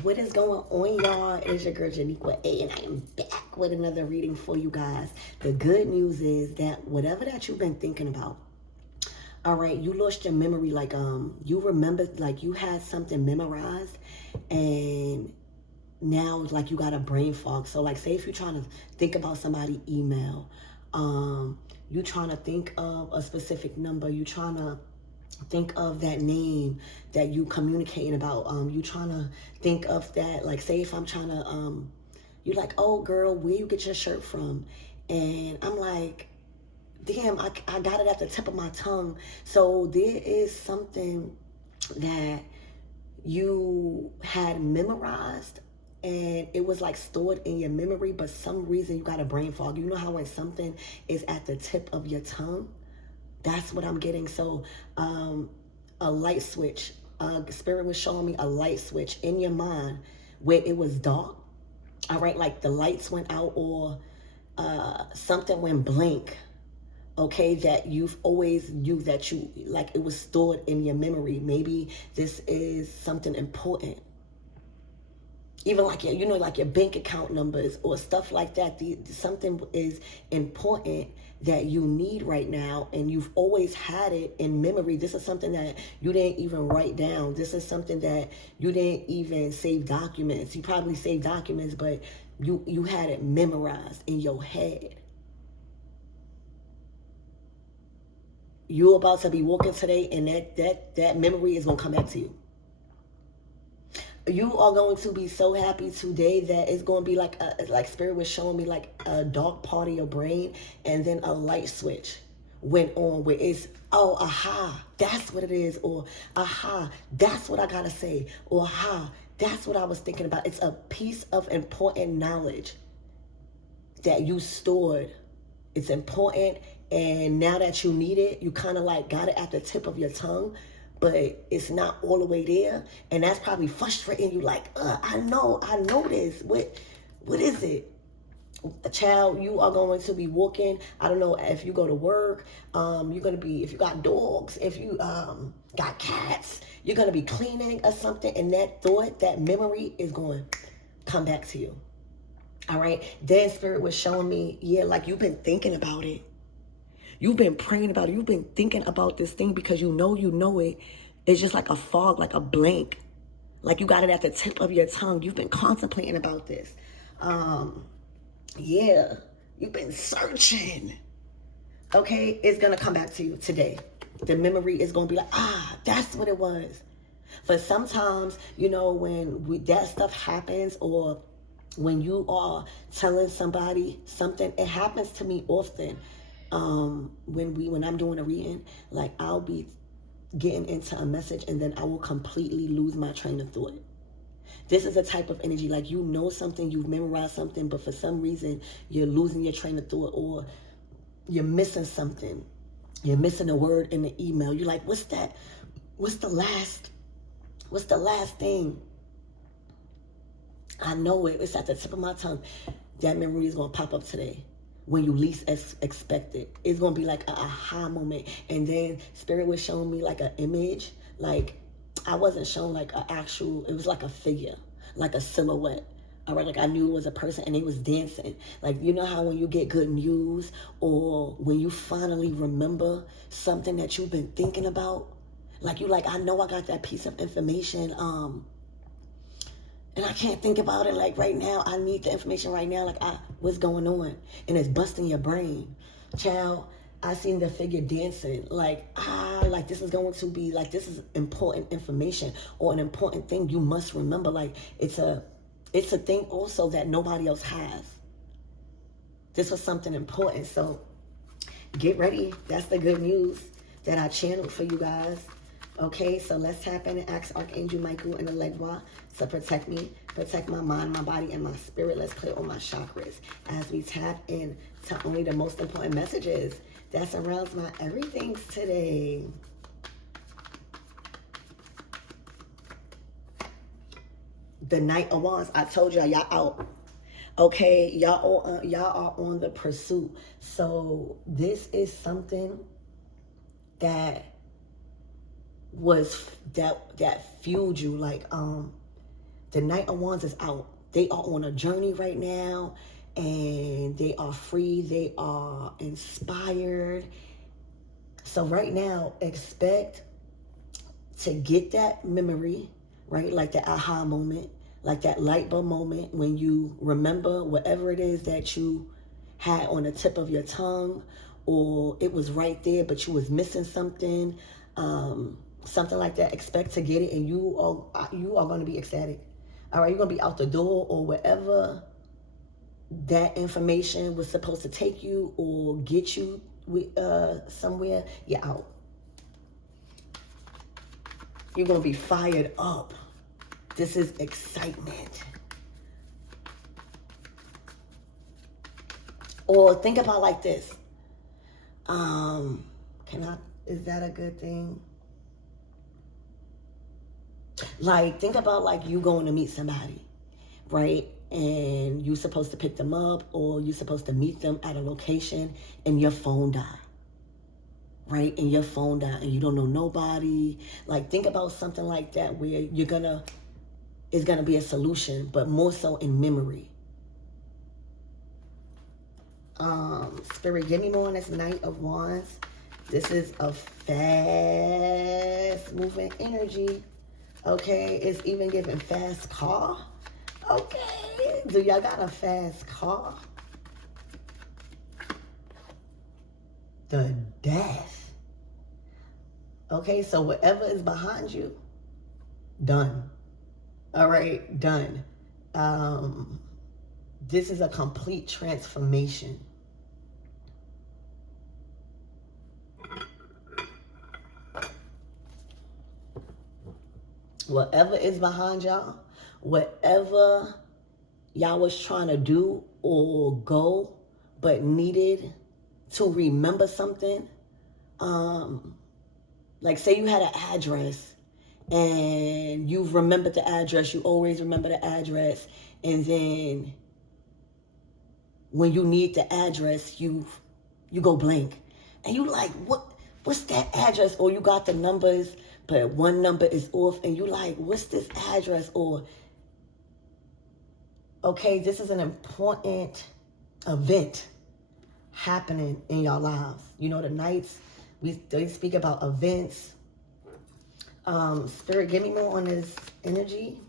What is going on, y'all? It is your girl Janiqua A, and I am back with another reading for you guys. The good news is that whatever that you've been thinking about, all right, you lost your memory. Like you remember, like you had something memorized, and now like you got a brain fog. So like, say if you're trying to think about somebody email, you trying to think of a specific number, you trying to think of that name that you communicating about, you trying to think of that, like say if I'm trying to you like, oh girl, where you get your shirt from, and I'm like, damn, I got it at the tip of my tongue. So there is something that you had memorized, and it was like stored in your memory, but some reason you got a brain fog. You know how when something is at the tip of your tongue, that's what I'm getting. So a light switch, spirit was showing me a light switch in your mind where it was dark, all right, like the lights went out, or something went blank, okay, that you've always knew that you, like it was stored in your memory. Maybe this is something important, even like your, you know, like your bank account numbers or stuff like that. Something is important that you need right now, and you've always had it in memory. This is something that you didn't even write down. This is something that you didn't even save documents. You probably saved documents, but you had it memorized in your head. You're about to be walking today, and that memory is gonna come back to you. You are going to be so happy today that it's going to be like spirit was showing me like a dark part of your brain, and then a light switch went on where it's, oh, aha, that's what it is, or aha, that's what I gotta say, or aha, that's what I was thinking about. It's a piece of important knowledge that you stored. It's important, and now that you need it, you kind of like got it at the tip of your tongue, but it's not all the way there, and that's probably frustrating you. Like, I know this. What is it? A child, you are going to be walking. I don't know if you go to work. You're gonna be, if you got dogs, if you got cats, you're gonna be cleaning or something, and that thought, that memory is going to come back to you. All right. Then spirit was showing me, yeah, like you've been thinking about it. You've been praying about it. You've been thinking about this thing because you know it. It's just like a fog, like a blank. Like you got it at the tip of your tongue. You've been contemplating about this. Yeah, you've been searching. Okay, it's going to come back to you today. The memory is going to be like, ah, that's what it was. But sometimes, you know, when that stuff happens, or when you are telling somebody something, it happens to me often. When I'm doing a reading, like I'll be getting into a message, and then I will completely lose my train of thought. This is a type of energy, like you know something, you've memorized something, but for some reason you're losing your train of thought, or you're missing something. You're missing a word in the email. You're like, what's that? What's the last thing? I know it. It's at the tip of my tongue. That memory is going to pop up today when you least expect it. It's going to be like an aha moment. And then spirit was showing me like an image. Like I wasn't shown like an actual, it was like a figure, like a silhouette. All right, like I knew it was a person, and they was dancing. Like, you know how when you get good news, or when you finally remember something that you've been thinking about, like you like, I know I got that piece of information, and I can't think about it like right now. I need the information right now. Like, what's going on? And it's busting your brain. Child, I seen the figure dancing. Like, like this is going to be, like this is important information, or an important thing you must remember. Like, it's a thing also that nobody else has. This was something important. So get ready. That's the good news that I channeled for you guys. Okay, so let's tap in and ask Archangel Michael and the Legwa to protect me, protect my mind, my body, and my spirit. Let's clear all my chakras as we tap in to only the most important messages that surrounds my everythings today. The Knight of Wands. I told y'all, y'all out. Okay, y'all are on the pursuit. So this is something that was that fueled you. Like The Knight of Wands is out. They are on a journey right now, and they are free. They are inspired. So right now, expect to get that memory, right? Like the aha moment, like that light bulb moment when you remember whatever it is that you had on the tip of your tongue, or it was right there, but you was missing something, something like that. Expect to get it, and you are going to be ecstatic. All right, you're going to be out the door or wherever that information was supposed to take you or get you somewhere. You're out. You're going to be fired up. This is excitement. Or think about like this. Is that a good thing? Like, think about like you going to meet somebody, right? And you're supposed to pick them up, or you're supposed to meet them at a location, and your phone died. Right? And your phone died and you don't know nobody. Like, think about something like that where it's gonna be a solution, but more so in memory. Spirit, give me more on this Knight of Wands. This is a fast moving energy. Okay, it's even giving fast car. Okay, do y'all got a fast car? The Death. Okay, so whatever is behind you, done. All right, done. This is a complete transformation. Whatever is behind y'all, whatever y'all was trying to do or go, but needed to remember something. Like, say you had an address and you've remembered the address. You always remember the address. And then when you need the address, you go blank. And you like, what's that address? Or you got the numbers, but one number is off. And you like, what's this address? Or, okay, this is an important event happening in your lives. You know, the Knights, they speak about events. Spirit, give me more on this energy.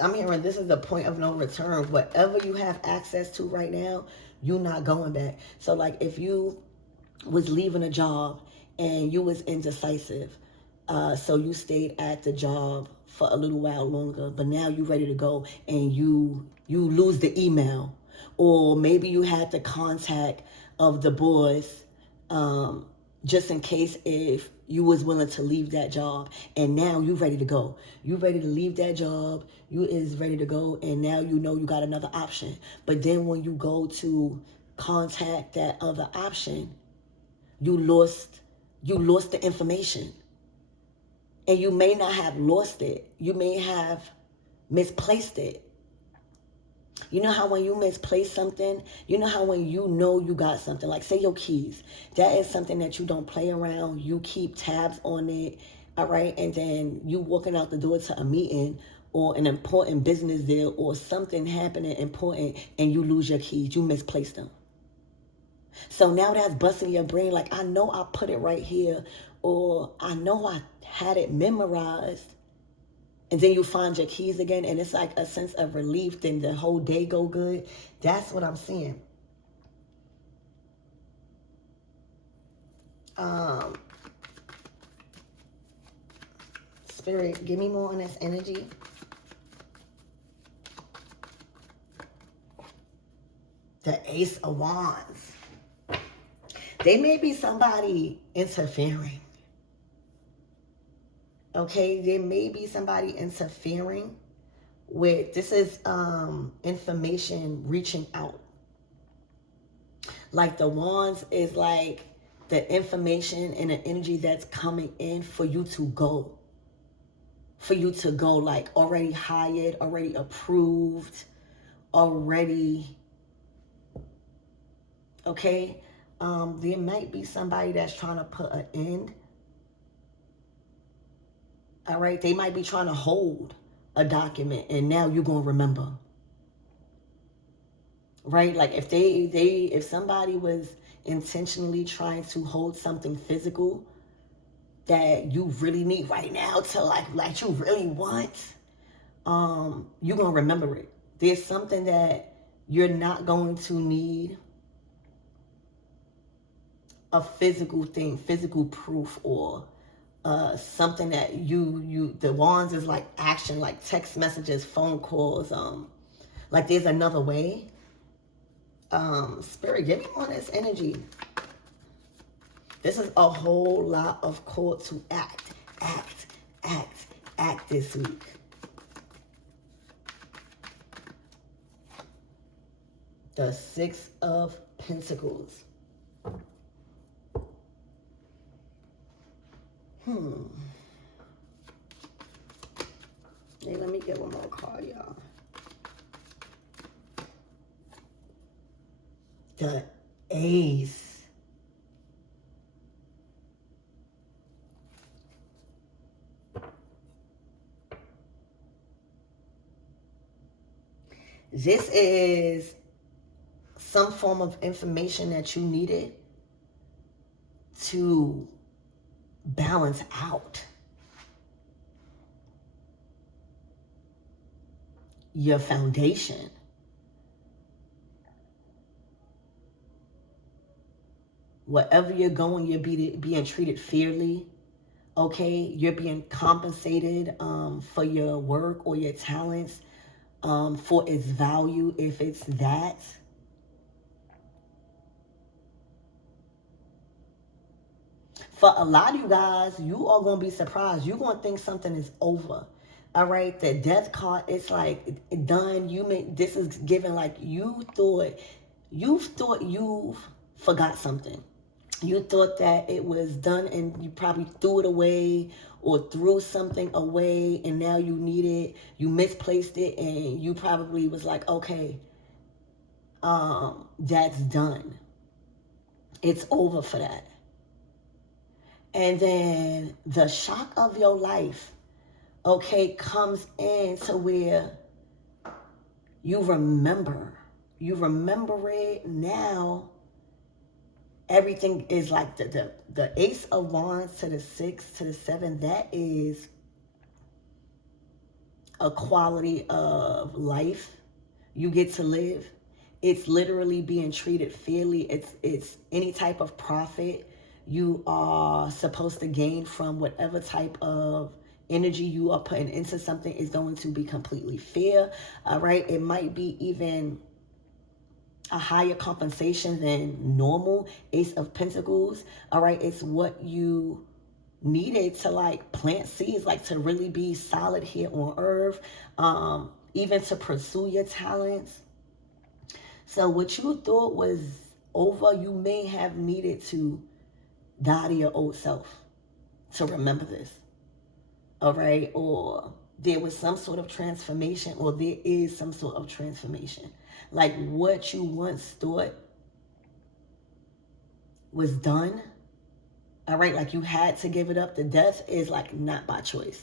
I'm hearing this is the point of no return. Whatever you have access to right now, you're not going back. So like if you was leaving a job and you was indecisive, so you stayed at the job for a little while longer, but now you're ready to go and you lose the email, or maybe you had the contact of the boss, just in case if you was willing to leave that job, and now you ready to go. You ready to leave that job. You is ready to go, and now you know you got another option. But then when you go to contact that other option, you lost the information. And you may not have lost it. You may have misplaced it. You know how when you misplace something, you know how when you know you got something, like say your keys, that is something that you don't play around. You keep tabs on it, all right? And then you walking out the door to a meeting or an important business deal or something happening important, and you lose your keys. You misplace them. So now that's busting your brain like, I know I put it right here, or I know I had it memorized. And then you find your keys again, and it's like a sense of relief. Then the whole day go good. That's what I'm seeing. Spirit, give me more on this energy. The Ace of Wands. They may be somebody interfering. Okay, there may be somebody interfering with, this is information reaching out. Like the wands is like the information and the energy that's coming in for you to go. For you to go, like already hired, already approved, already, okay? There might be somebody that's trying to put an end All right. They might be trying to hold a document and now you're going to remember. Right? Like if somebody was intentionally trying to hold something physical that you really need right now to like you really want, you're going to remember it. There's something that you're not going to need a physical thing, physical proof, or something that the wands is like action, like text messages, phone calls, like there's another way. Spirit, give me on this energy. This is a whole lot of call to act this week. The Six of Pentacles. Hey, let me get one more card, y'all. The Ace. This is some form of information that you needed to balance out your foundation. Wherever you're going, you're being treated fairly. Okay, you're being compensated for your work or your talents, for its value, if it's that. For a lot of you guys, you are going to be surprised. You're going to think something is over. All right, the death card, it's like done. This is given like you thought you've forgot something. You thought that it was done and you probably threw it away or threw something away and now you need it. You misplaced it and you probably was like, okay, that's done. It's over for that. And then the shock of your life, okay, comes in to where you remember it now. Everything is like the Ace of Wands to the 6 to the 7. That is a quality of life you get to live. It's literally being treated fairly. It's any type of profit you are supposed to gain from whatever type of energy you are putting into something is going to be completely fair. All right. It might be even a higher compensation than normal. Ace of Pentacles. All right. It's what you needed to like plant seeds, like to really be solid here on earth, even to pursue your talents. So what you thought was over, you may have needed to die to your old self to remember this. All right. Or there was some sort of transformation, or there is some sort of transformation. Like what you once thought was done. All right. Like you had to give it up. The death is like not by choice.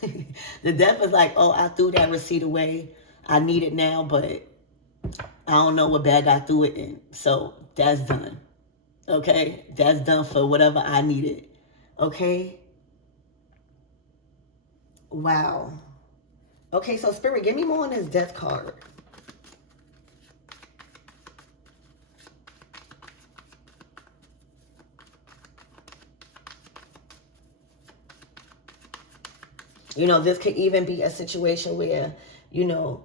The death is like, oh, I threw that receipt away. I need it now, but I don't know what bag I threw it in. So that's done. Okay. That's done for whatever I needed. Okay. Wow. Okay, so Spirit, give me more on this death card. You know, this could even be a situation where, you know,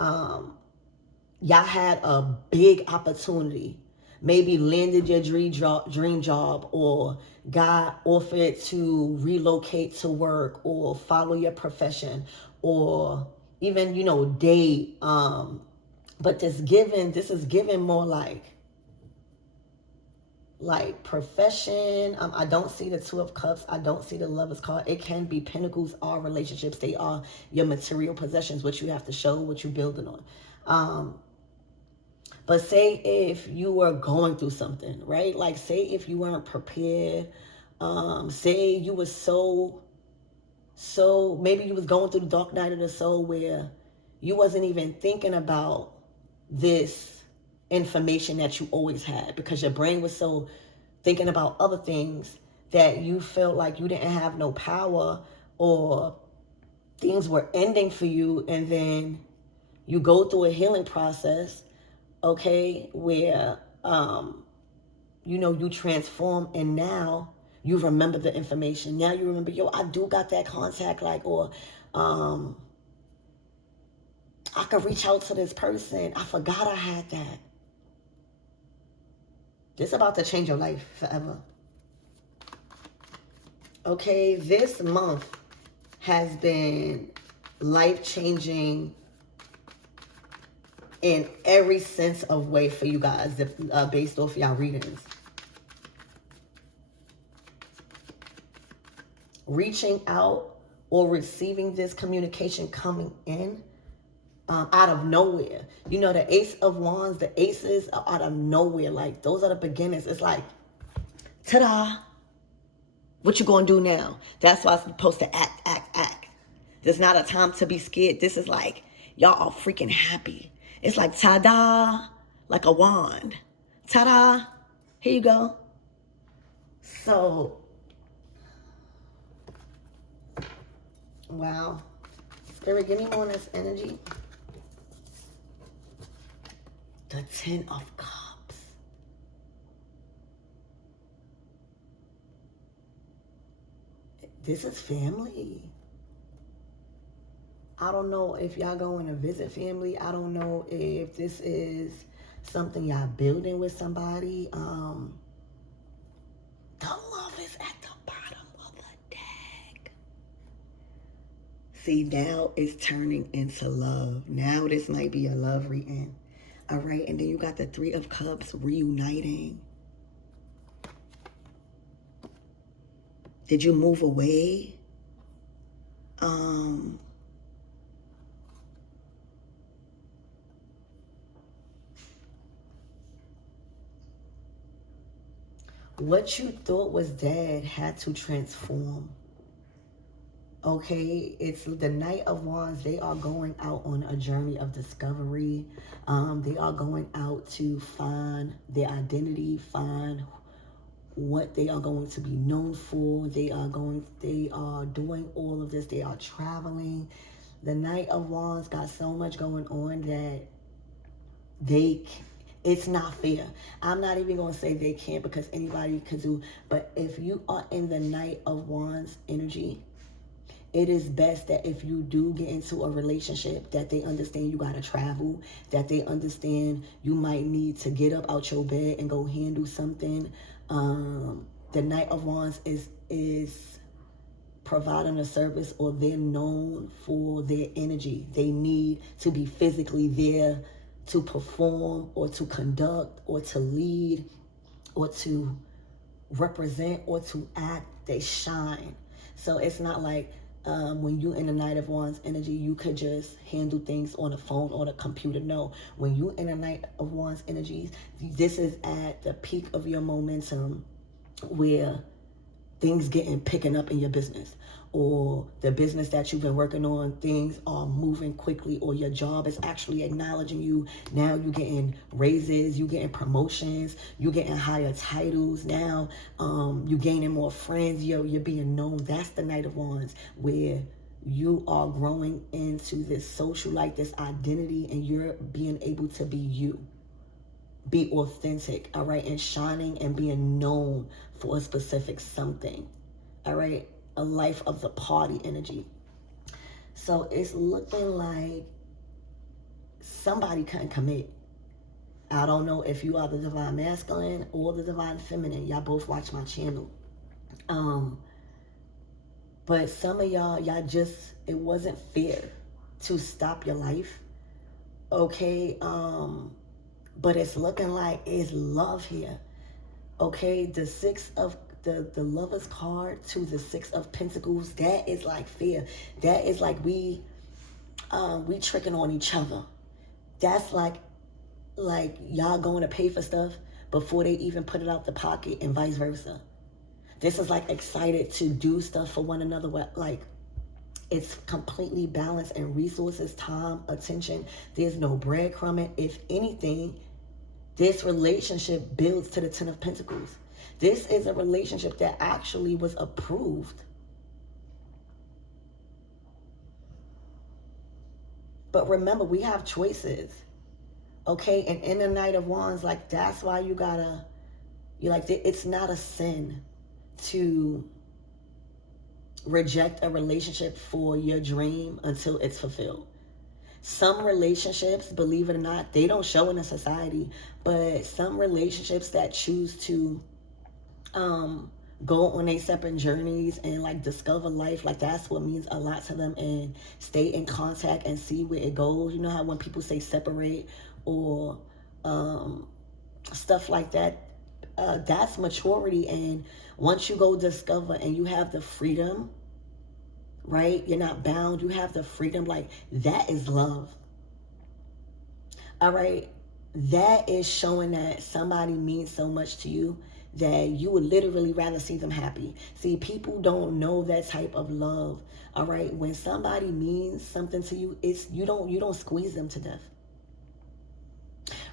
y'all had a big opportunity. Maybe landed your dream job, or got offered to relocate to work, or follow your profession, or even, you know, date. But this is given more like profession. I don't see the Two of Cups. I don't see the Lovers card. It can be Pentacles are relationships. They are your material possessions, what you have to show, what you're building on. But say if you were going through something, right? Like say if you weren't prepared, say you were so So maybe you was going through the dark night of the soul where you wasn't even thinking about this information that you always had, because your brain was so thinking about other things that you felt like you didn't have no power, or things were ending for you. And then you go through a healing process, okay, where you transform, and now you remember the information. Now you remember, yo, I do got that contact, like, or I could reach out to this person. I forgot I had that. This is about to change your life forever. Okay, this month has been life-changing in every sense of way for you guys, based off y'all readings. Reaching out or receiving this communication coming in out of nowhere. You know, the Ace of Wands, the aces are out of nowhere. Like, those are the beginnings. It's like, ta-da. What you gonna do now? That's why I'm supposed to act. There's not a time to be scared. This is like, y'all are freaking happy. It's like, ta-da, like a wand. Ta-da, here you go. So, wow. Spirit, give me more on this energy. The Ten of Cups. This is family. I don't know if y'all going to visit family. I don't know if this is something y'all building with somebody. The love is at the bottom of the deck. See, now it's turning into love. Now this might be a love reading. All right, and then you got the Three of Cups reuniting. Did you move away? What you thought was dead had to transform. Okay, it's the Knight of Wands. They are going out on a journey of discovery. They are going out to find their identity, find what they are going to be known for. They are doing all of this. They are traveling. The Knight of Wands got so much going on that it's not fair. I'm not even going to say they can't, because anybody could do. But if you are in the Knight of Wands energy, it is best that if you do get into a relationship, that they understand you got to travel, that they understand you might need to get up out your bed and go handle something. The Knight of Wands is providing a service, or they're known for their energy. They need to be physically there to perform, or to conduct, or to lead, or to represent, or to act. They shine. So it's not like when you in the Knight of Wands energy, you could just handle things on the phone or the computer. No, when you in the Knight of Wands energies, this is at the peak of your momentum, where things picking up in your business, or the business that you've been working on, things are moving quickly, or your job is actually acknowledging you. Now you're getting raises, you're getting promotions, you're getting higher titles. Now you're gaining more friends, you're being known. That's the Knight of Wands, where you are growing into this social life, this identity, and you're being able to be you. Be authentic, all right, and shining and being known for a specific something, all right? A life of the party energy. So it's looking like somebody couldn't commit. I don't know if you are the divine masculine or the divine feminine. Y'all both watch my channel. But some of y'all just, it wasn't fair to stop your life, okay? But it's looking like it's love here. Okay, the Six of the Lover's card to the Six of Pentacles, that is like fear. That is like we tricking on each other. That's like y'all going to pay for stuff before they even put it out the pocket, and vice versa. This is like excited to do stuff for one another. Like, It's completely balanced in resources, time, attention. There's no breadcrumbing. If anything, this relationship builds to the Ten of Pentacles. This is a relationship that actually was approved. But remember, we have choices. Okay? And in the Knight of Wands, like, that's why you're like, it's not a sin to reject a relationship for your dream until it's fulfilled. Some relationships, believe it or not, they don't show in a society, but some relationships that choose to go on their separate journeys and like discover life, like that's what means a lot to them, and stay in contact and see where it goes. You know how when people say separate or stuff like that, that's maturity. And once you go discover and you have the freedom, right? You're not bound. You have the freedom. Like, that is love. All right? That is showing that somebody means so much to you that you would literally rather see them happy. See, people don't know that type of love. All right? When somebody means something to you, it's you don't squeeze them to death.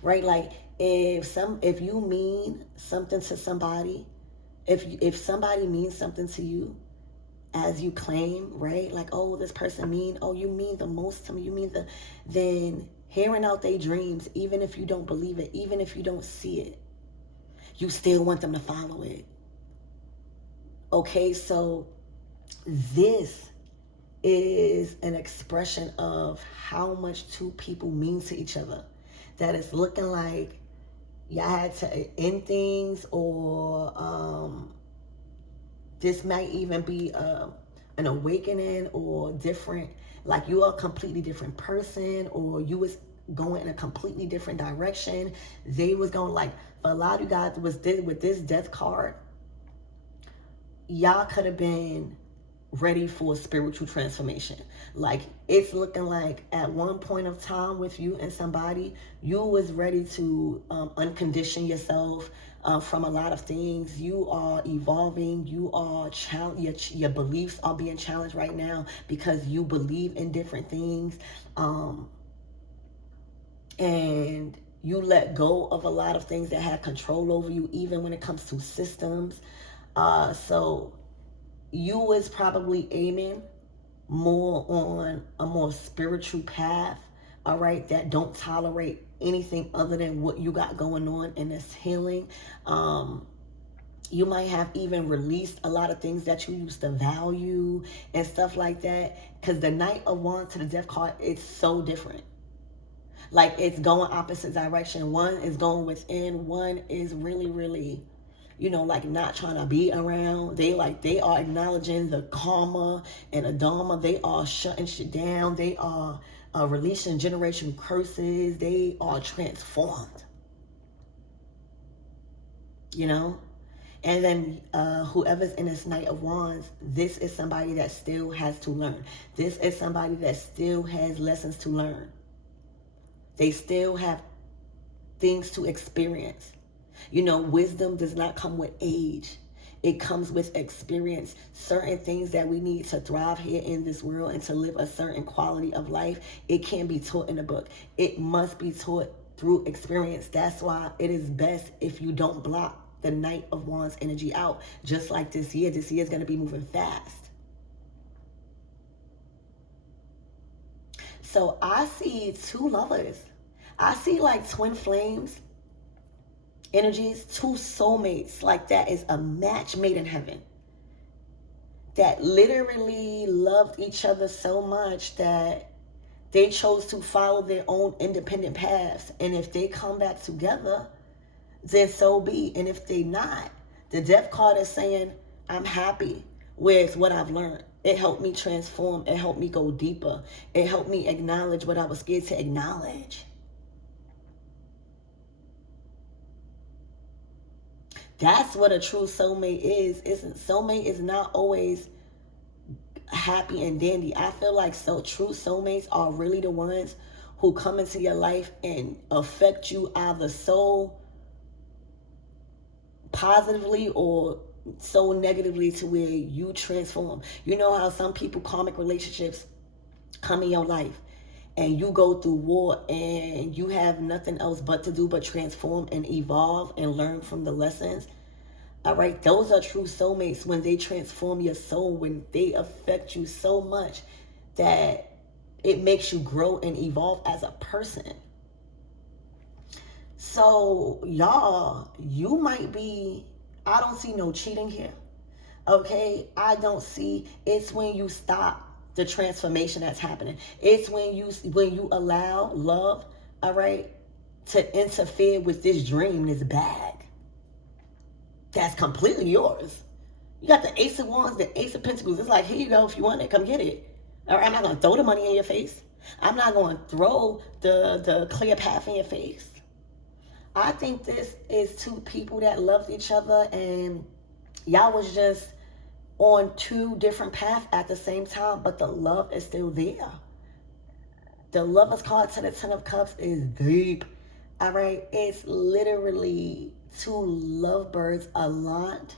Right? Like, if you mean something to somebody, if somebody means something to you, as you claim, right? Like, oh, this person mean, oh, you mean the most to me, then hearing out their dreams, even if you don't believe it, even if you don't see it, you still want them to follow it. Okay, so this is an expression of how much two people mean to each other. That is looking like y'all had to end things, or this might even be an awakening, or different, like you are a completely different person, or you was going in a completely different direction. They was going, like, for a lot of you guys with this death card, y'all could have been ready for spiritual transformation. Like, it's looking like at one point of time with you and somebody, you was ready to uncondition yourself from a lot of things. You are evolving. You are your beliefs are being challenged right now because you believe in different things, and you let go of a lot of things that had control over you, even when it comes to systems. So you was probably aiming more on a more spiritual path, all right, that don't tolerate anything other than what you got going on in this healing. You might have even released a lot of things that you used to value and stuff like that, because the Knight of Wands to the Death card, it's so different. Like, it's going opposite direction. One is going within, one is really, really, like not trying to be around. They are acknowledging the karma and the dharma. They are shutting shit down. They are releasing generational curses. They are transformed. And then whoever's in this Knight of Wands, this is somebody that still has to learn. This is somebody that still has lessons to learn. They still have things to experience. Wisdom does not come with age. It comes with experience. Certain things that we need to thrive here in this world and to live a certain quality of life, it can't be taught in a book. It must be taught through experience. That's why it is best if you don't block the Knight of Wands energy out. Just like this year. This year is going to be moving fast. So I see two lovers. I see like twin flames energies, two soulmates. Like, that is a match made in heaven, that literally loved each other so much that they chose to follow their own independent paths. And if they come back together, then so be. And if they not, the Death card is saying, I'm happy with what I've learned. It helped me transform. It helped me go deeper. It helped me acknowledge what I was scared to acknowledge. That's what a true soulmate is. Soulmate is not always happy and dandy. I feel like true soulmates are really the ones who come into your life and affect you either so positively or so negatively to where you transform. You know how some people, karmic relationships come in your life and you go through war and you have nothing else but to do but transform and evolve and learn from the lessons. All right, those are true soulmates when they transform your soul, when they affect you so much that it makes you grow and evolve as a person. So, y'all, you might be, I don't see no cheating here. Okay, I don't see. It's when you stop the transformation that's happening. It's when you allow love, all right, to interfere with this dream, this bag that's completely yours. You got the Ace of Wands, the Ace of Pentacles. It's like, here you go. If you want it, come get it. All right, I'm not going to throw the money in your face. I'm not going to throw the clear path in your face. I think this is two people that loved each other and y'all was just on two different paths at the same time, but the love is still there. The Lover's card to the Ten of Cups is deep. All right, it's literally two lovebirds aligned.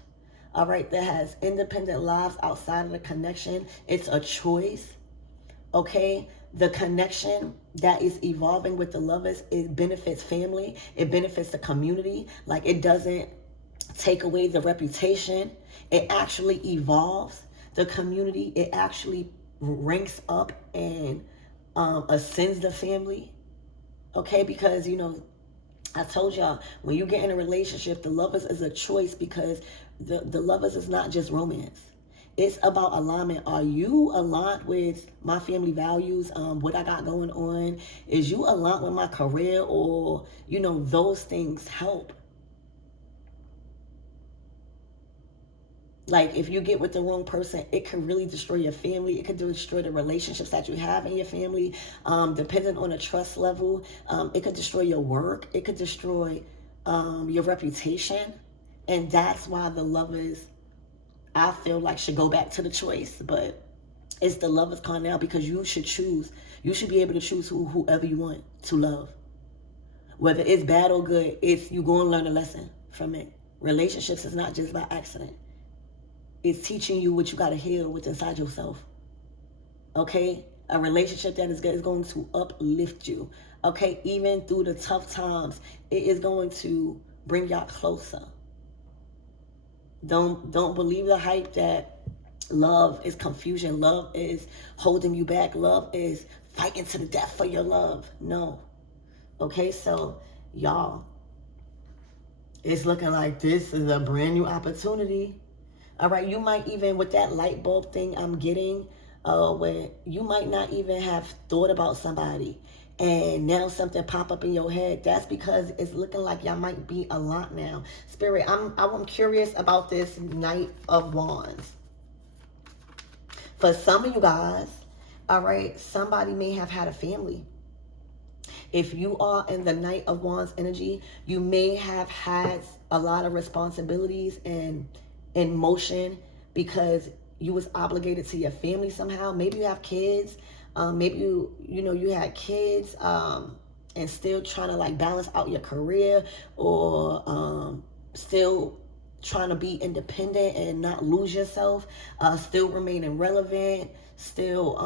All right, that has independent lives outside of the connection. It's a choice. Okay, the connection that is evolving with the lovers, it benefits family, it benefits the community. Like, it doesn't take away the reputation. It actually evolves the community. It actually ranks up and ascends the family. Okay, because, you know, I told y'all, when you get in a relationship, the lovers is a choice, because the lovers is not just romance. It's about alignment. Are you aligned with my family values? What I got going on? Is you aligned with my career? Or, you know, those things help. Like, if you get with the wrong person, it can really destroy your family. It could destroy the relationships that you have in your family. Depending on the trust level, it could destroy your work. It could destroy your reputation. And that's why the lovers, I feel like, should go back to the choice. But it's the Lover's card now, because you should choose. You should be able to choose whoever you want to love. Whether it's bad or good, it's you go and learn a lesson from it. Relationships is not just by accident. It's teaching you what you got to heal within inside yourself. Okay? A relationship that is going to uplift you. Okay? Even through the tough times, it is going to bring y'all closer. Don't believe the hype that love is confusion. Love is holding you back. Love is fighting to the death for your love. No. Okay? So, y'all, it's looking like this is a brand new opportunity. All right, you might even, with that light bulb thing I'm getting, where you might not even have thought about somebody, and now something pop up in your head. That's because it's looking like y'all might be a lot now. Spirit, I'm curious about this Knight of Wands. For some of you guys, all right, somebody may have had a family. If you are in the Knight of Wands energy, you may have had a lot of responsibilities and in motion because you was obligated to your family somehow. Maybe you have kids. Maybe you had kids and still trying to like balance out your career, or still trying to be independent and not lose yourself, still remaining relevant, still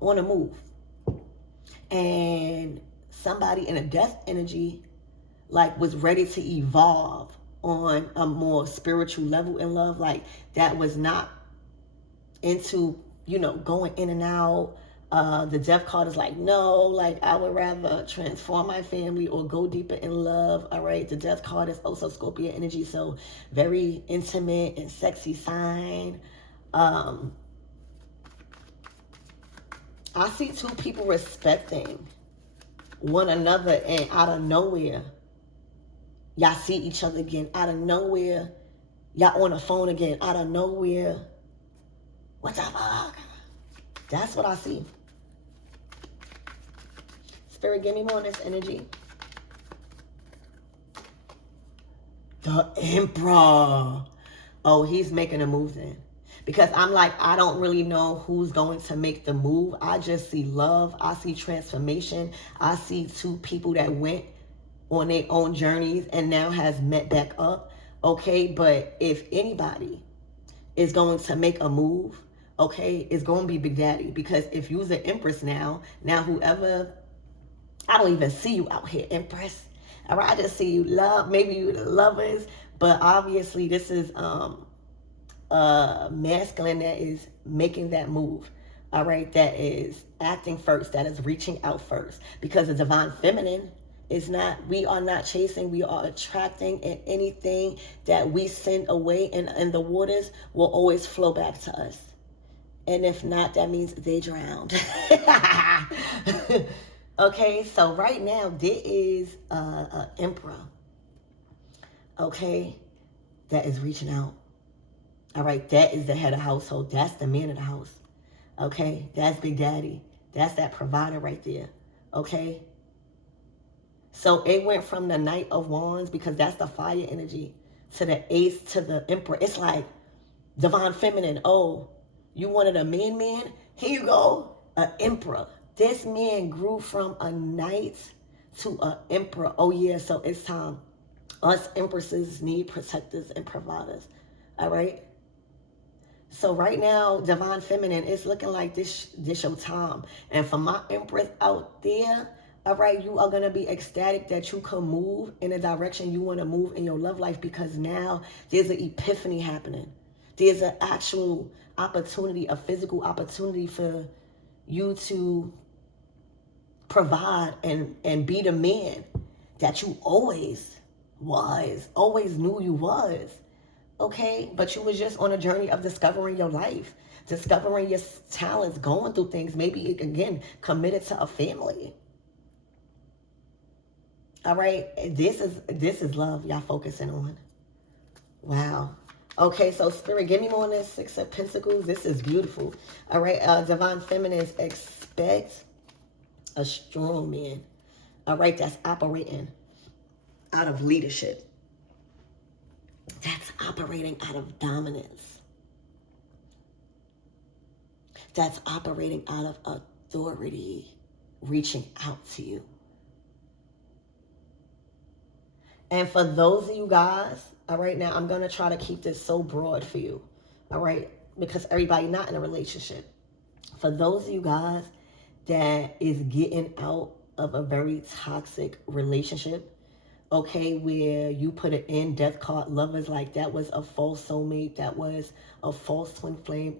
on the move. And somebody in a death energy like was ready to evolve on a more spiritual level in love, like that was not into, going in and out. The death card is like, no, like I would rather transform my family or go deeper in love. All right, the death card is also Scorpio energy, so very intimate and sexy sign. I see two people respecting one another, and out of nowhere y'all see each other again. Out of nowhere, y'all on the phone again. Out of nowhere, what the fuck? That's what I see. Spirit, give me more on this energy. The Emperor. Oh, he's making a move then. Because I'm like, I don't really know who's going to make the move. I just see love. I see transformation. I see two people that went on their own journeys and now has met back up. Okay, but if anybody is going to make a move, okay, it's going to be Big Daddy. Because if you're the Empress now whoever, I don't even see you out here, Empress. All right, I just see you love, maybe you the lovers, but obviously this is masculine that is making that move. All right, that is acting first, that is reaching out first. Because the divine feminine is not, we are not chasing, we are attracting, and anything that we send away in the waters will always flow back to us. And if not, that means they drowned. Okay, so right now there is a emperor, okay, that is reaching out. All right, that is the head of household. That's the man of the house. Okay, that's Big Daddy. That's that provider right there. Okay, so it went from the Knight of Wands, because that's the fire energy, to the Ace, to the Emperor. It's like divine feminine. Oh, you wanted a man? Here you go, an emperor. This man grew from a knight to an emperor. Oh yeah, so it's time. Us empresses need protectors and providers. All right. So right now, divine feminine, it's looking like this your time. And for my empress out there, all right, you are going to be ecstatic that you can move in the direction you want to move in your love life, because now there's an epiphany happening. There's an actual opportunity, a physical opportunity for you to provide and be the man that you always knew you was. Okay, but you was just on a journey of discovering your life, discovering your talents, going through things, maybe again committed to a family. All right, this is love y'all focusing on. Wow. Okay, so Spirit, give me more on this Six of Pentacles. This is beautiful. All right, divine feminines, expect a strong man. All right, that's operating out of leadership. That's operating out of dominance. That's operating out of authority, reaching out to you. And for those of you guys, all right, now I'm going to try to keep this so broad for you, all right, because everybody not in a relationship. For those of you guys that is getting out of a very toxic relationship, okay, where you put an end death card, lovers, like that was a false soulmate, that was a false twin flame.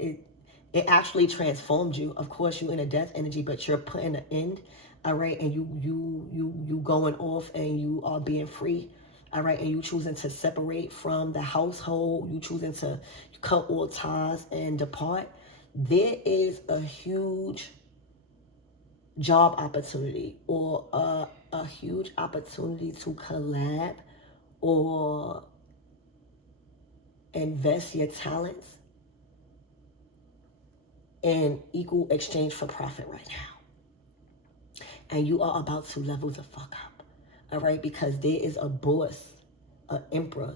It actually transformed you. Of course, you in a death energy, but you're putting an end, all right, and you going off and you are being free, all right, and you choosing to separate from the household, you choosing to cut all ties and depart. There is a huge job opportunity, or a huge opportunity to collab or invest your talents in equal exchange for profit right now. And you are about to level the fuck up, all right? Because there is a boss, an emperor,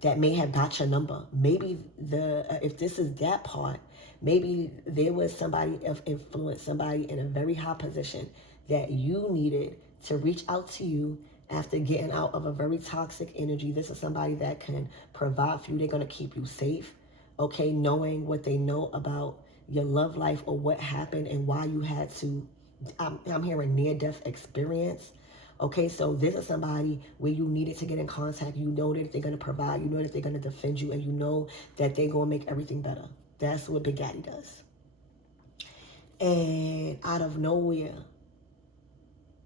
that may have got your number. Maybe if this is that part, maybe there was somebody of influence, somebody in a very high position that you needed to reach out to you after getting out of a very toxic energy. This is somebody that can provide for you. They're going to keep you safe, okay, knowing what they know about your love life or what happened and why you had to, I'm hearing near-death experience. Okay, so this is somebody where you needed to get in contact. You know that they're going to provide. You know that they're going to defend you. And you know that they're going to make everything better. That's what Big Daddy does. And out of nowhere,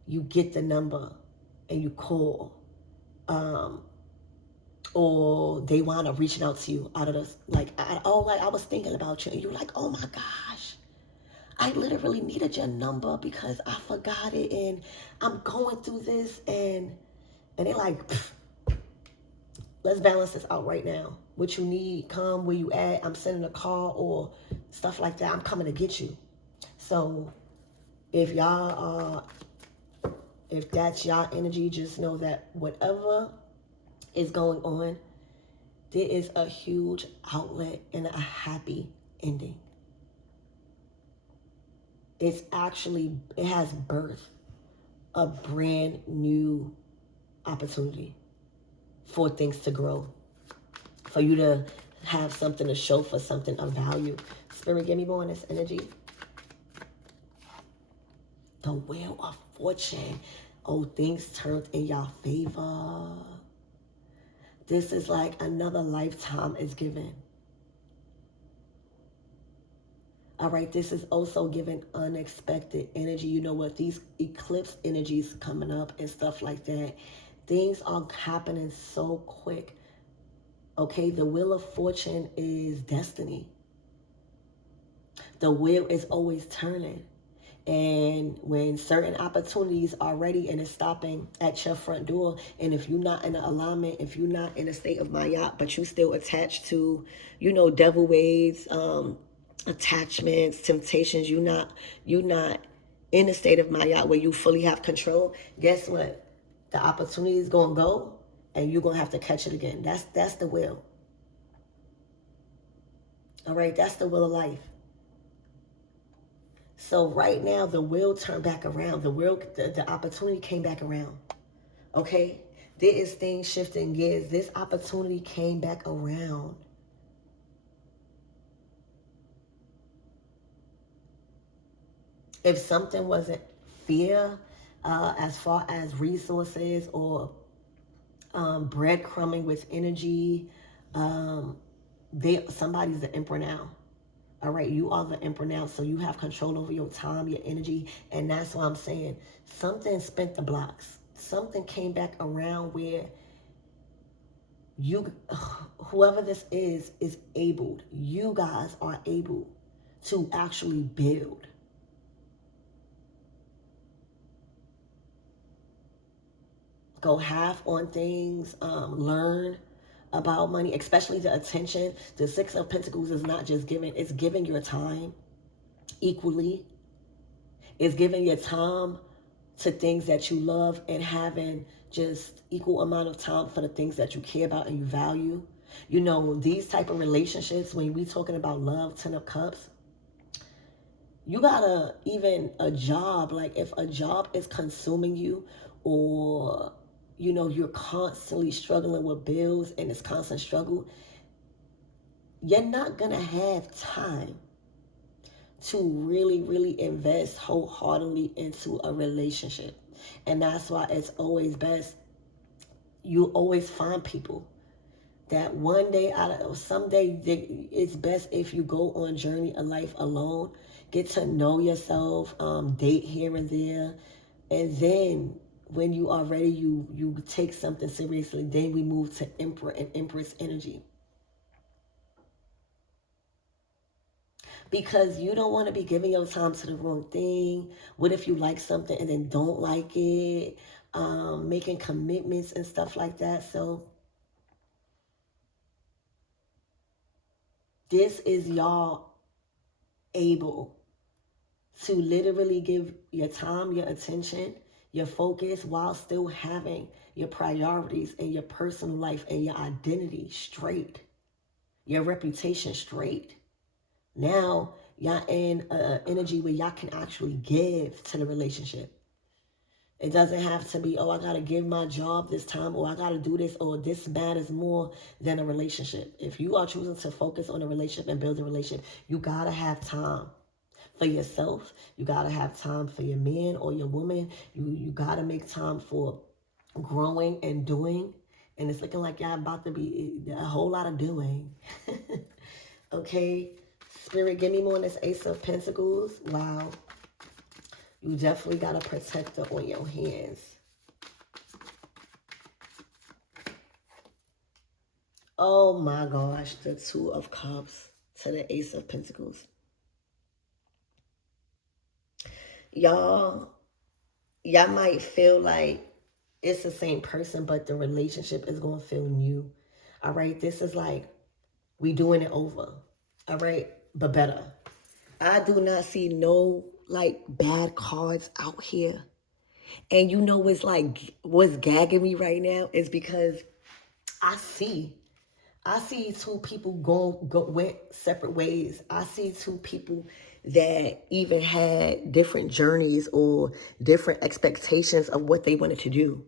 you get the number and you call. Or they wind up reaching out to you out of this. Like, I was thinking about you. And you're like, oh my gosh. I literally needed your number because I forgot it and I'm going through this, and they're like, let's balance this out right now. What you need, come where you at. I'm sending a call or stuff like that. I'm coming to get you. So if y'all if that's y'all energy, just know that whatever is going on, there is a huge outlet and a happy ending. It has birthed a brand new opportunity. for things to grow, for you to have something to show for something of value. Spirit, give me more on this energy. The Wheel of Fortune. Oh, things turned in your favor. This is like another lifetime is given. All right, this is also giving unexpected energy. You know what? These eclipse energies coming up and stuff like that. Things are happening so quick. Okay, the Wheel of Fortune is destiny. The wheel is always turning. And when certain opportunities are ready and it's stopping at your front door, and if you're not in an alignment, if you're not in a state of mayat, but you still attached to, devil ways, attachments, temptations, you're not in a state of mayat where you fully have control, guess what? The opportunity is gonna go and you're gonna have to catch it again. That's the will. All right, that's the will of life. So right now, the will turned back around. The opportunity came back around. Okay? There is things shifting gears. This opportunity came back around. If something wasn't fear, as far as resources or breadcrumbing with energy, somebody's the emperor now. All right, you are the emperor now, so you have control over your time, your energy, and that's why I'm saying something spent the blocks. Something came back around where whoever this is able. You guys are able to actually build. Go half on things, learn about money, especially the attention. The Six of Pentacles is not just giving, it's giving your time equally. It's giving your time to things that you love and having just equal amount of time for the things that you care about and you value. These type of relationships, when we talking about love, 10 of Cups, you gotta, even a job, like if a job is consuming you, or you're constantly struggling with bills and it's constant struggle, you're not gonna have time to really, really invest wholeheartedly into a relationship. And that's why it's always best, you always find people that one day someday it's best if you go on journey of life alone, get to know yourself, date here and there, and then when you are ready, you take something seriously. Then we move to Emperor and Empress energy. Because you don't want to be giving your time to the wrong thing. What if you like something and then don't like it? Making commitments and stuff like that. So this is y'all able to literally give your time, your attention, your focus, while still having your priorities and your personal life and your identity straight, your reputation straight. Now y'all in energy where y'all can actually give to the relationship. It doesn't have to be, oh, I got to give my job this time, or I got to do this, or this matters more than a relationship. If you are choosing to focus on a relationship and build a relationship, you got to have time for yourself. You got to have time for your man or your woman. You got to make time for growing and doing. And it's looking like y'all about to be a whole lot of doing. Okay. Spirit, give me more on this Ace of Pentacles. Wow. You definitely got a protector on your hands. Oh my gosh. The Two of Cups to the Ace of Pentacles. Y'all might feel like it's the same person, but the relationship is going to feel new. All right. This is like we doing it over. All right. But better. I do not see no like bad cards out here. And what's like, what's gagging me right now is because I see two people went separate ways. I see two people that even had different journeys or different expectations of what they wanted to do.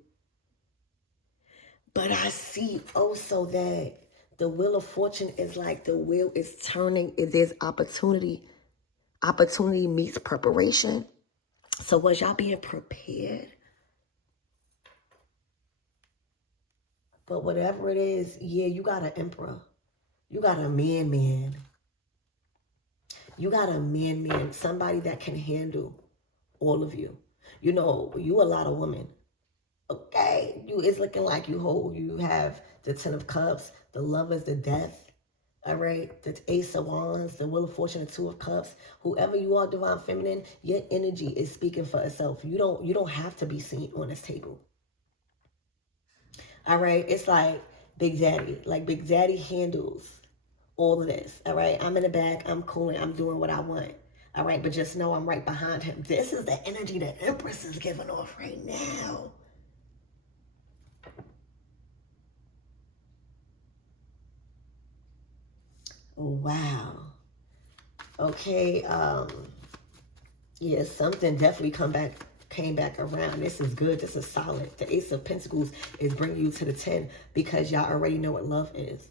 But I see also that the wheel of fortune is like the wheel is turning. There's opportunity. Opportunity meets preparation. So was y'all being prepared? But whatever it is, yeah, you got an emperor. You got a man. You got a man. Somebody that can handle all of you. You know, you a lot of women. Okay, it's looking like you have the Ten of Cups, the Lovers, the Death, all right, the Ace of Wands, the Wheel of Fortune, the Two of Cups. Whoever you are, Divine Feminine, your energy is speaking for itself. You don't have to be seen on this table. All right, it's like Big Daddy. Like Big Daddy handles all of this. All right, I'm in the back, I'm cooling, I'm doing what I want. All right, but just know I'm right behind him. This is the energy that Empress is giving off right now. Wow. Okay, yeah, something definitely came back around. This is good. This is solid. The Ace of Pentacles is bringing you to the 10 because y'all already know what love is.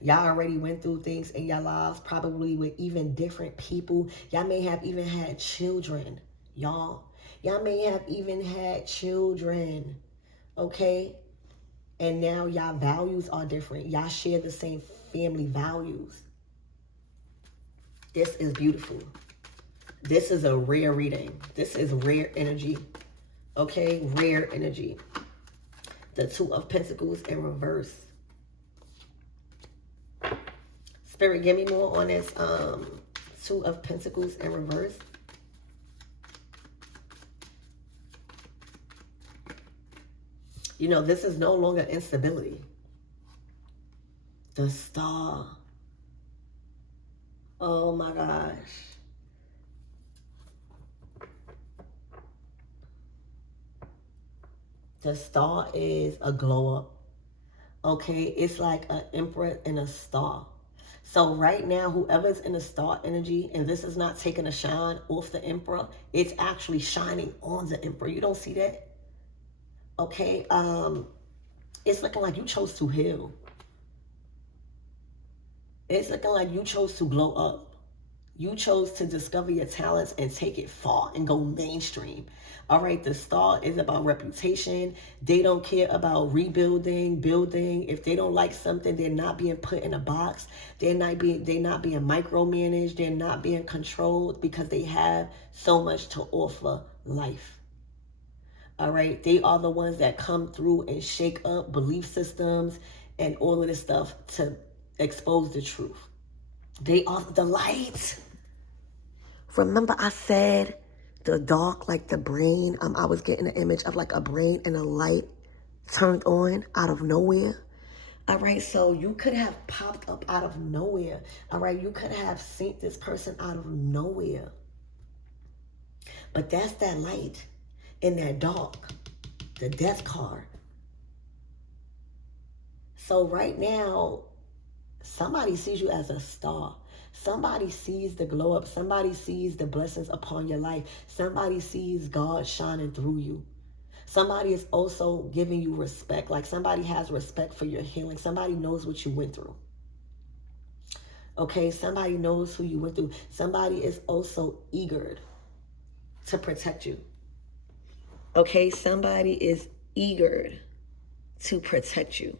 Y'all already went through things in your lives, probably with even different people. Y'all may have even had children, y'all. Y'all may have even had children, okay? And now y'all values are different. Y'all share the same family values. This is beautiful. This is a rare reading. This is rare energy. Okay, rare energy. The Two of Pentacles in reverse. Spirit, give me more on this Two of Pentacles in reverse. You know, this is no longer instability. The Star. Oh my gosh. The Star is a glow up. Okay, it's like an emperor and a star. So right now, whoever's in the star energy, and this is not taking a shine off the emperor, it's actually shining on the emperor. You don't see that? Okay, it's looking like you chose to heal. It's looking like you chose to glow up. You chose to discover your talents and take it far and go mainstream. All right, the Star is about reputation. They don't care about rebuilding, building. If they don't like something, they're not being put in a box. They're not being micromanaged. They're not being controlled because they have so much to offer life. All right, they are the ones that come through and shake up belief systems and all of this stuff to expose the truth. They are the light. Remember I said the dark, like the brain. I was getting an image of like a brain and a light turned on out of nowhere. All right, so you could have popped up out of nowhere. All right, you could have seen this person out of nowhere. But that's that light in that dark, the death card. So right now, somebody sees you as a star. Somebody sees the glow up. Somebody sees the blessings upon your life. Somebody sees God shining through you. Somebody is also giving you respect. Like somebody has respect for your healing. Somebody knows what you went through. Okay, somebody knows who you went through. Somebody is also eager to protect you. Okay, somebody is eager to protect you.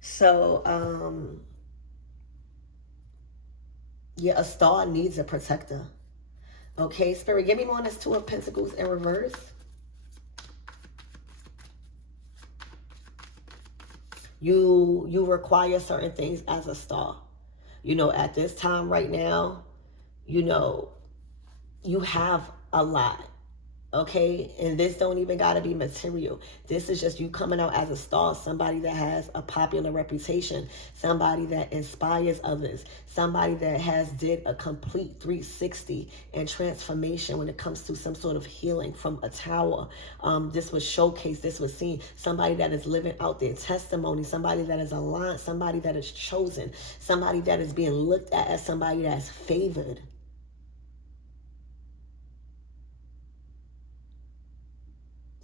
So, yeah, a star needs a protector. Okay, Spirit, give me more on this Two of Pentacles in reverse. You require certain things as a star. You know, at this time right now, you know, you have a lot. Okay, and this don't even gotta be material. This is just you coming out as a star, somebody that has a popular reputation, somebody that inspires others, somebody that has did a complete 360 and transformation when it comes to some sort of healing from a tower. This was showcased, this was seen. Somebody that is living out their testimony, somebody that is aligned, somebody that is chosen, somebody that is being looked at as somebody that's favored.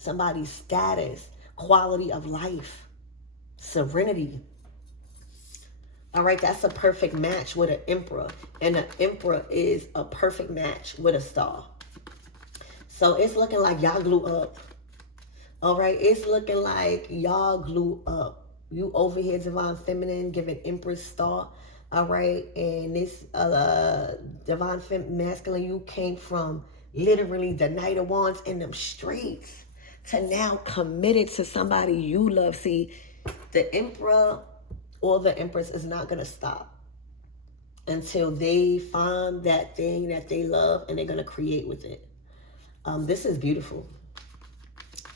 somebody's status, quality of life, serenity. All right, that's a perfect match with an emperor. And an emperor is a perfect match with a star. So it's looking like y'all glue up. All right, it's looking like y'all glue up. You over here, Divine Feminine, giving Empress star. All right, and this Divine Masculine, you came from literally the Knight of Wands in them streets to now committed to somebody you love. See, the Emperor or the Empress is not going to stop until they find that thing that they love and they're going to create with it. This is beautiful.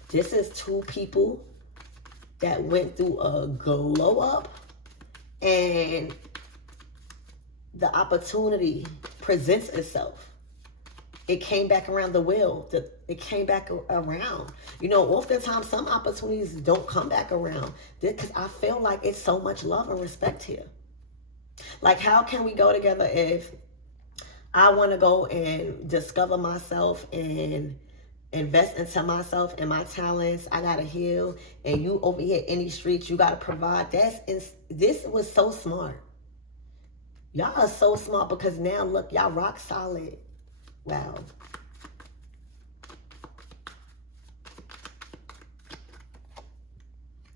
This is two people that went through a glow up and the opportunity presents itself. It came back around the wheel. It came back around. You know, oftentimes some opportunities don't come back around because I feel like it's so much love and respect here. Like, how can we go together if I want to go and discover myself and invest into myself and my talents? I gotta heal, and you over here in these streets, you gotta provide. This was so smart. Y'all are so smart because now look, y'all rock solid. Wow.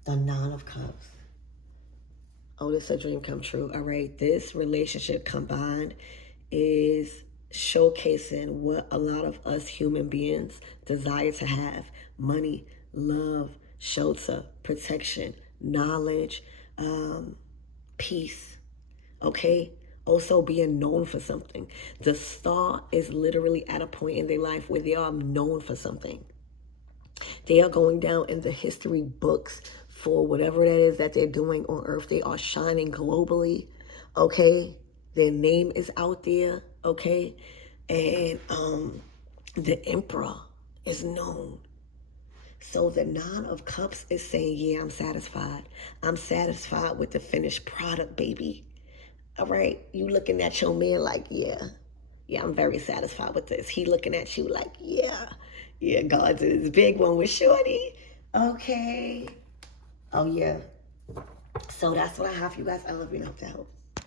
The Nine of Cups. Oh, this is a dream come true. All right, this relationship combined is showcasing what a lot of us human beings desire to have: money, love, shelter, protection, knowledge, peace. Okay, also being known for something. The star is literally at a point in their life where they are known for something. They are going down in the history books for whatever that is that they're doing on earth. They are shining globally. Okay, their name is out there. Okay, and the Emperor is known. So the Nine of Cups is saying, yeah, I'm satisfied. I'm satisfied with the finished product, baby. All right, you looking at your man like, yeah, I'm very satisfied with this. He looking at you like, yeah, God's this big one with shorty. Okay. Oh, yeah. So that's what I have for you guys. I love you. Helped out.